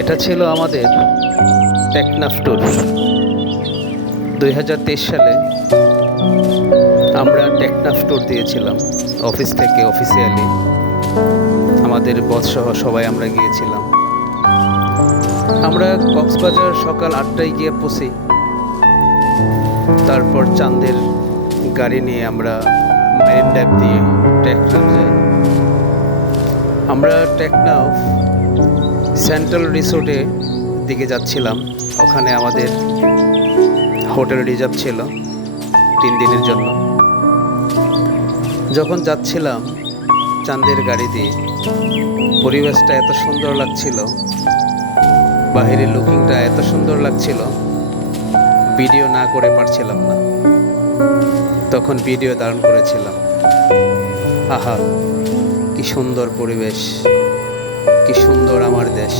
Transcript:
এটা ছিল আমাদের টেকনাফ ট্যুর 2023 সালে আমরা টেকনাফ ট্যুর দিয়েছিলাম অফিস থেকে অফিসিয়ালি আমাদের বস সহ সবাই আমরা গিয়েছিলাম। আমরা কক্সবাজার সকাল 8টায় গিয়ে পৌঁছি। তারপর চাঁদের গাড়ি নিয়ে আমরা মেরিন ড্রাইভ দিয়ে টেকনাফ যাই। আমরা টেকনাফ সেন্ট্রাল রিসোর্টে দিকে যাচ্ছিলাম। ওখানে আমাদের হোটেল রিজার্ভ ছিল 3 দিনের জন্য। যখন যাচ্ছিলাম চাঁদের গাড়ি দিয়ে, পরিবেশটা এত সুন্দর লাগছিল, বাহিরের লুকিংটা এত সুন্দর লাগছিল, ভিডিও না করে পারছিলাম না। তখন ভিডিও ধারণ করেছিলাম। আহা, কি সুন্দর পরিবেশ, কি সুন্দর আমার দেশ।